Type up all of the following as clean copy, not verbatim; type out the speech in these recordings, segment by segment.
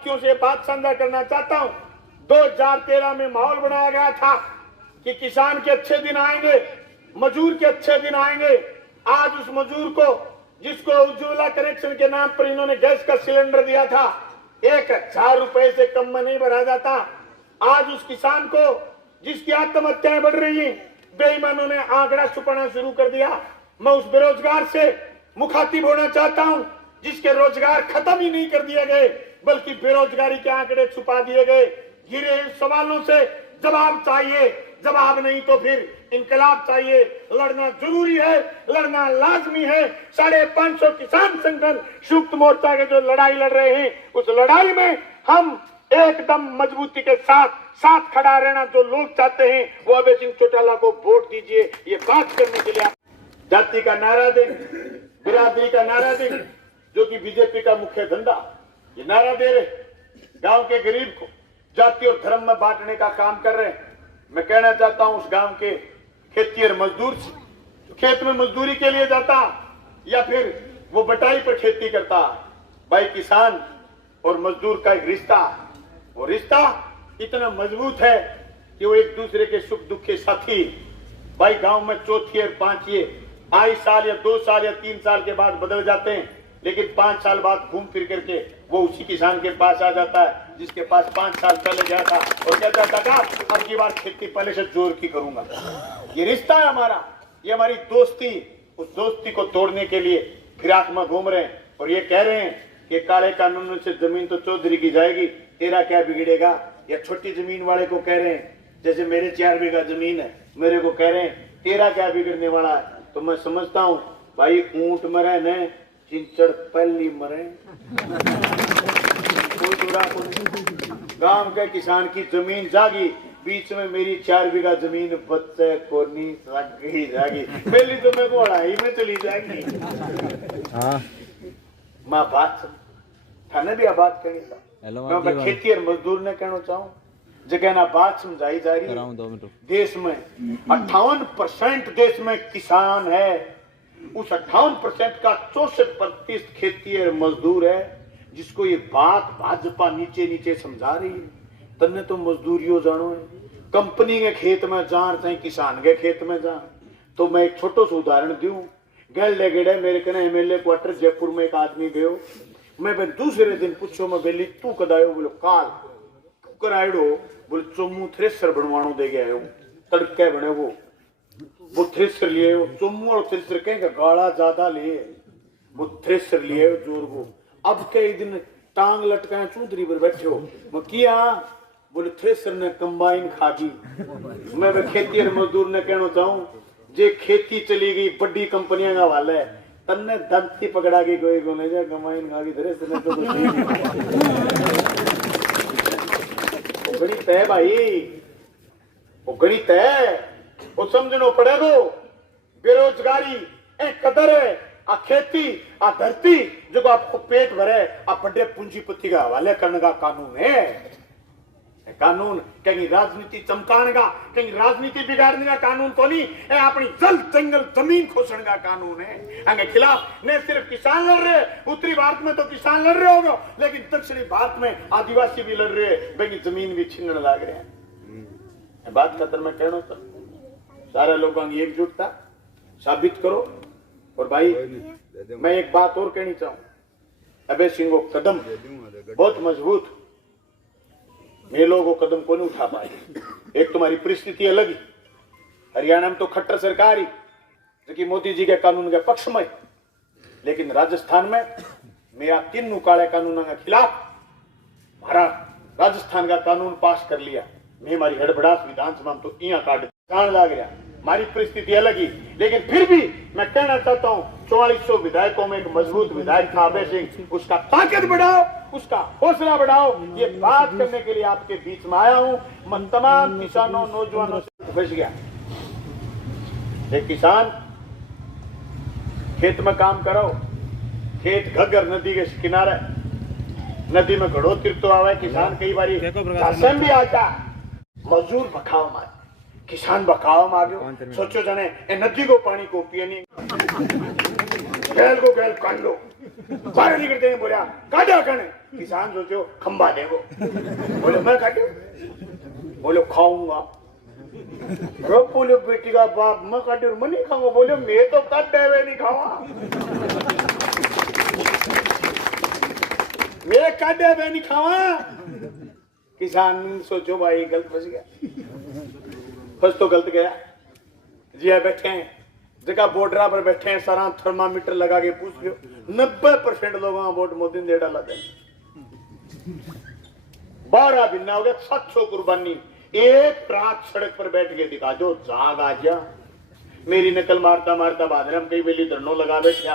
साथियों से बात साझा करना चाहता हूं। 2013 में माहौल बनाया गया था कि किसान के अच्छे दिन आएंगे, मजदूर के अच्छे दिन आएंगे। आज उस मजदूर को, जिसको उज्ज्वला कनेक्शन के नाम पर इन्होंने गैस का सिलेंडर दिया था, 1000 रुपए से कम में नहीं भरा जाता। आज उस किसान को, जिसकी आत्महत्याएं बढ़ रही हैं, बेईमानों ने आंकड़ा छुपाना शुरू कर दिया। मैं उस बेरोजगार से मुखातिब होना चाहता हूं, जिसके रोजगार खत्म ही नहीं कर दिए गए, बल्कि बेरोजगारी के आंकड़े छुपा दिए गए। गिरे इन सवालों से जवाब चाहिए, जवाब नहीं तो फिर इनकलाब चाहिए। लड़ना जरूरी है, लड़ना लाजमी है। 550 किसान संगठन संयुक्त मोर्चा के जो लड़ाई लड़ रहे हैं, उस लड़ाई में हम एकदम मजबूती के साथ खड़ा रहना जो लोग चाहते हैं, वो अभय सिंह चौटाला को वोट दीजिए। ये बात करने के लिए जाति का नारा दें, बिरादरी का नारा दें, जो कि बीजेपी का मुख्य धंधा। ये नारा दे रहे, गांव के गरीब को जाति और धर्म में बांटने का काम कर रहे हैं। मैं कहना चाहता हूं उस गांव के खेती और मजदूर से, जो खेत में मजदूरी के लिए जाता या फिर वो बटाई पर खेती करता, भाई किसान और मजदूर का एक रिश्ता, वो रिश्ता इतना मजबूत है कि वो एक दूसरे के सुख दुख के साथी। भाई गांव में चौथी और पांचवी आई साल या 2 साल या 3 साल के बाद बदल जाते हैं, लेकिन 5 साल बाद घूम फिर करके वो उसी किसान के पास आ जाता है जिसके पास 5 साल पहले गया था और क्या चाहता था, अब की बार खेती पहले से जोर की करूंगा। ये रिश्ता है हमारा, ये हमारी दोस्ती। उस दोस्ती को तोड़ने के लिए फिराक में घूम रहे हैं और ये कह रहे हैं कि काले कानून से जमीन तो चौधरी की जाएगी, तेरा क्या बिगड़ेगा। या छोटी जमीन वाले को कह रहे हैं, जैसे मेरे 4 बीघा जमीन है, मेरे को कह रहे हैं तेरा क्या बिगड़ने वाला है। तो मैं समझता हूं भाई, ऊंट मरे न चिंचड़ पहली मरे। गांव के किसान की जमीन जागी, बीच में मेरी 4 बीघा जमीन बच्चे को नहीं जागी, पहली तो मैं घोड़ाई में चली जाएगी। माँ बात थाने भी बात करनी था, मैं खेती और मजदूर ने कहना चाहूँ जगह ना बात समझाई जा रही है। देश में 58% देश में किसान है, उस 58% का 64% खेती और मजदूर है, जिसको ये बात भाजपा नीचे नीचे समझा रही है। तन्ने तो मजदूरियों जानो है, कंपनी के खेत में जा चाहे किसान के खेत में जा। तो मैं एक छोटो सा उदाहरण दूं, गल लेगेड़े मेरे कने एमएलए क्वार्टर जयपुर में एक आदमी गयो, मैं दूसरे दिन पूछो मैं बेली तू कदायो, बोलो काल करायडो, बोले चोमू थ्रेसर बनवाणो दे गया, तड़के बने वो थ्रेसर लिए, चोमू और थ्रेसर कहेंगे गाड़ा ज्यादा लिए, वो थ्रेसर लिए जोर वो। अब कई दिन टांग लटकाए चौधरी पर बैठे हो, मैं किया, बोले थ्रेसर ने कंबाइन खागी। मैं खेती और मजदूर ने कहना चाहूं, जे खेती चली गई बड़ी कंपनियां का वाला है, तन्ने दंती पकड़ा के कोई को नहीं जा, कंबाइन खागी थ्रेसर ने तो गणित है भाई, वो गणित है, वो समझनो पड़ेगा। बेरोजगारी एक कदर है, आ खेती आ धरती जो आपको पेट भरे, आप बड़े पूंजीपति का हवाले करने का कानून है। कानून कहीं राजनीति चमकाने का, कहीं राजनीति बिगाड़ने का कानून तो नहीं है, अपनी जल जंगल जमीन खोसने का कानून है। हमें खिलाफ न सिर्फ किसान लड़ रहे, उत्तरी भारत में तो किसान लड़ रहे होगा, लेकिन दक्षिणी भारत में आदिवासी भी लड़ रहे हैं, भाई जमीन भी छीनने लग रहे हैं। बात खत्म में कहना था, सारे लोगों की एकजुटता साबित करो। और भाई मैं एक बात और कहनी चाहूं, अभय सिंह को कदम बहुत मजबूत, मेरे लोगों को कदम को नहीं उठा पाए। एक तुम्हारी परिस्थिति अलग ही, हरियाणा में तो खट्टर सरकार ही जो कि मोदी जी के कानून के पक्ष में, लेकिन राजस्थान में मेरा 3 काले कानूनों के खिलाफ हमारा राजस्थान का कानून पास कर लिया। मैं हमारी हड़बड़ाहट विधानसभा में तो यहाँ काट लग गया, हमारी परिस्थिति अलग ही, लेकिन फिर भी मैं कहना चाहता हूँ 4400 विधायकों में एक मजबूत विधायक था अभय सिंह, उसका ताकत बढ़ाओ, उसका हौसला बढ़ाओ। ये बात करने के लिए आपके बीच में आया हूँ। मैं तमाम किसानों नौजवानों से फंस गया, एक किसान खेत में काम करो, खेत घग्गर नदी के किनारे, नदी में घड़ो तिरतो आवे, किसान कई बारी भी आता, मजदूर बखाव मार, किसान बखाव मांगो। सोचो जाने ए नदी को पानी को पिए नहीं, गैल को गैल काट लो, बाहर निकलते हैं बोलिया काटा कने किसान सोचो खंबा दे वो। बोले मैं काटू, बोले खाऊंगा। बोले बेटी का बाप मैं काटू मैं नहीं खाऊंगा। बोले मैं तो काट दे नहीं खाऊंगा, मेरे काट दे नहीं खाऊंगा। किसान सोचो भाई गलत फंस गया, फंस तो गलत गया जी। बैठे हैं जगह बॉर्डर पर बैठे हैं, सारा थर्मामीटर लगा के पूछ लो 90% लोगों वोट मोदी ने दे डाला था। 12 बिना हो गया, 700 कुर्बानी। एक रात सड़क पर बैठ के दिखा दो, जाग आ जा। मेरी नकल मारता मारता बादरम कई बेली धरनो लगा बैठा।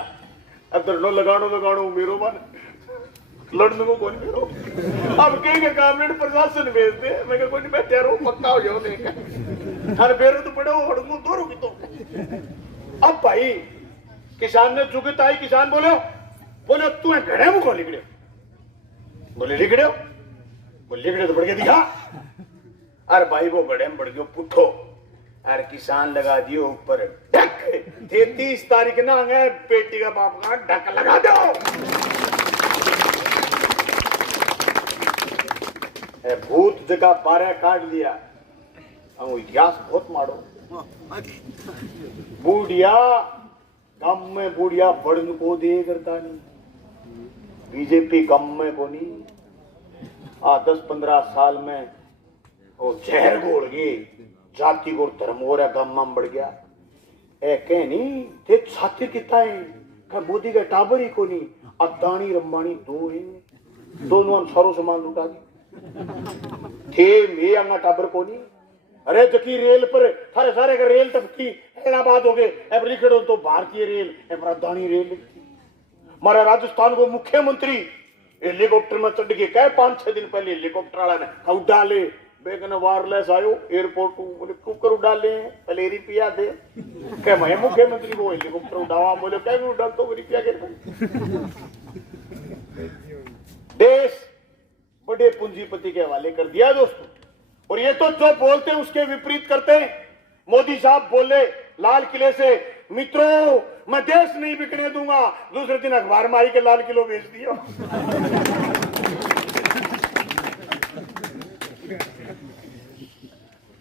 अब धरनो लगाड़ो मेरो मन लड़ने को कौन मेरो। अब कहेंगे काबिनेट प्रशासन भेज दे, मैं कहा कोई नहीं बैठे रहो पक्का हो जाओ नहीं हर बेरो तो पड़े हो हड़ू दो रुकी तो। अब भाई किसान ने जुगत आई, किसान बोले तू घड़े मुझको लिखड़े, बोले लिखड़े तो बढ़ के दिखा। अरे भाई वो घड़े में बढ़ गयो पुठो, अरे किसान लगा दियो ऊपर ढक। 33 तारीख ना गए बेटी का बाप का ढक लगा दो। भूत जगह 12 काट लिया, इतिहास बहुत मारो। बूढ़िया गम में बूढ़िया बढ़न को दे करता नहीं, बीजेपी गम में को नहीं। 10-15 साल में वो जहर घोल गई, जाति को धर्म हो रहा गम में बढ़ गया। कह नहीं थे छातिर कितना है, मोदी का टाबर ही को नहीं। अदानी रंबानी दो है, दोनों सारो सामान लुटा दी थे मैं अंगा टाबर को नहीं। अरे जकी रेल पर थारे सारे का रेल तक की हैदराबाद हो गए, अब लिखड़ो तो भारतीय रेल अदानी रेल लिखती। हमारा राजस्थान को मुख्यमंत्री हेलीकॉप्टर में चढ़ के कह 5-6 दिन पहले हेलीकॉप्टर वाला ने उड़ा ले बेगन वायरलेस आयो एयरपोर्ट बोले कुकर उड़ा ले पहले रुपया दे। क्या मैं मुख्यमंत्री को हेलीकॉप्टर उड़ावा, बोले क्या उड़ा तो रुपया के। देश बड़े पूंजीपति के हवाले कर दिया दोस्तों। और ये तो जो बोलते हैं उसके विपरीत करते हैं। मोदी साहब बोले लाल किले से, मित्रों मैं देश नहीं बिकने दूंगा, दूसरे दिन अखबार में आई के लाल किलो बेच दिया।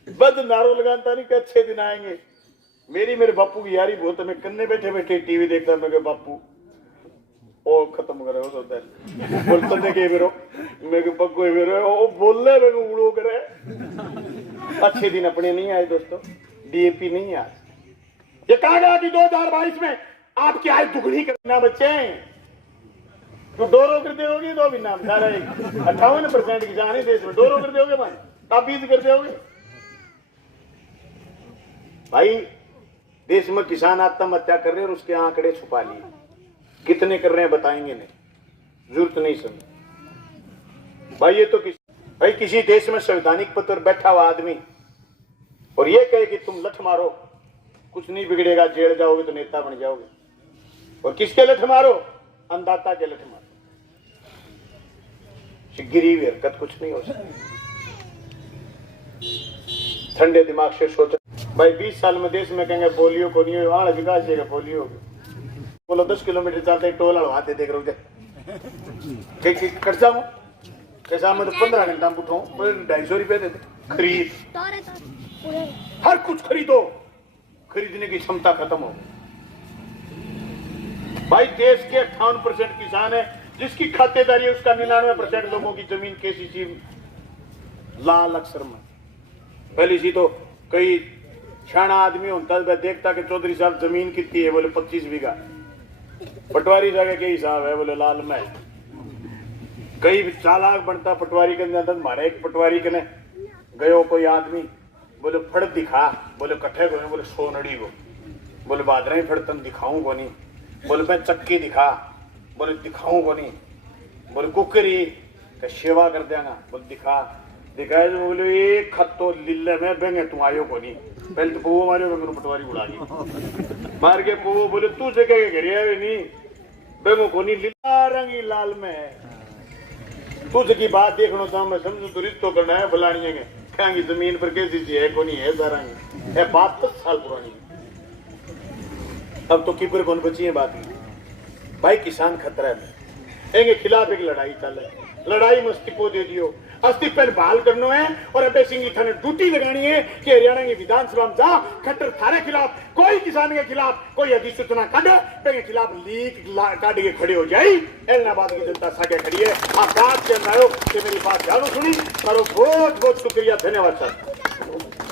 बद नारो लगाता नहीं कि अच्छे दिन आएंगे। मेरे बापू की यारी बहुत है, मैं कन्ने बैठे बैठे टीवी देखता, मैं बापू ओ खत्म करे बोलते थे के मेरो मेरे पक्को मेरो ओ बोल रहे मेरे उड़ो करे। अच्छे दिन अपने नहीं आए दोस्तों, डीएपी नहीं आए। ये कहा गया कि 2022 में आपकी आय दुगनी करना बच्चे तो डोरो कर दोगे, दो भी नाम सारा 58% किसान है देश में, डोरो कर दोगे भाई, ताबीज कर दोगे भाई। देश में किसान आत्महत्या कर रहे हैं और उसके आंकड़े छुपा लिए, कितने कर रहे हैं बताएंगे नहीं, जरूरत नहीं समझ भाई। ये तो भाई किसी देश में संवैधानिक पद पर बैठा हुआ आदमी और ये कहे कि तुम लठ मारो कुछ नहीं बिगड़ेगा, जेल जाओगे तो नेता बन जाओगे। और किसके लठ मारो? अन्नदाता के लठ मारो। गिरी हुई हरकत कुछ नहीं हो सकती। ठंडे दिमाग से सोचो भाई। 20 साल में देश में कहेंगे पोलियो को नहीं हो, विकास देगा पोलियो हो। बोलो 10 किलोमीटर चलते टोल हड़वाते देख रहे कट जाऊं कैसा, मैं तो 15 घंटा में उठाऊं, 250 रुपए देते खरीद। हर कुछ खरीदो, खरीदने की क्षमता खत्म हो भाई। देश के 58% किसान है, जिसकी खातेदारी है उसका 99% लोगों की जमीन केसीसी लाल अक्षर में। पहली सी तो कई छाना आदमी होता है देखता कि चौधरी साहब जमीन कितनी है, बोले 25 बीघा। पटवारी जगह के हिसाब है, बोले लाल में। कई चालाक बनता पटवारी के अंदर। हमारे एक पटवारी के ने गयो कोई आदमी, बोले फड़ दिखा, बोले कट्ठे को, बोले 100 नड़ी को, बोले बादरा ही फड़तन दिखाऊं को नहीं, बोले मैं चक्की दिखा, बोले दिखाऊं को नहीं, बोले कुकरी का सेवा कर देगा, बोले दिखाए तो बोले एक खत तो लिल्ले में बेंगे तुम आयो को नहीं। पहले तो पुओ मारे पटवारी उड़ा दी मार के पुओ, बोले तू जगह के घरे नहीं बेंगो को नहीं, लिल्ला रंगी लाल में है। तुझ की बात देखना था, मैं समझू तो रिश्तो करना है बुलानी है कहेंगी जमीन पर कैसी चीज है को नहीं है सारांगी है। बात 10 साल पुरानी है, अब तो कीपर कौन बची है बात में भाई। किसान खतरा है, इनके खिलाफ एक लड़ाई चल रही है। लड़ाई में इस्तीफो दे दियो। इस्तीफे बहाल करनो है और अबे सिंह थाने ड्यूटी लगानी है कि हरियाणा की विधानसभा में जा खट्टर थारे खिलाफ कोई किसान के खिलाफ कोई अधिसूचना काटे के खिलाफ लीक काट के खड़े हो जाए। इलाहाबाद की जनता सागे खड़ी है। आप बात करना हो कि मेरी बात ध्यान सुनी। बहुत बहुत शुक्रिया, धन्यवाद सर।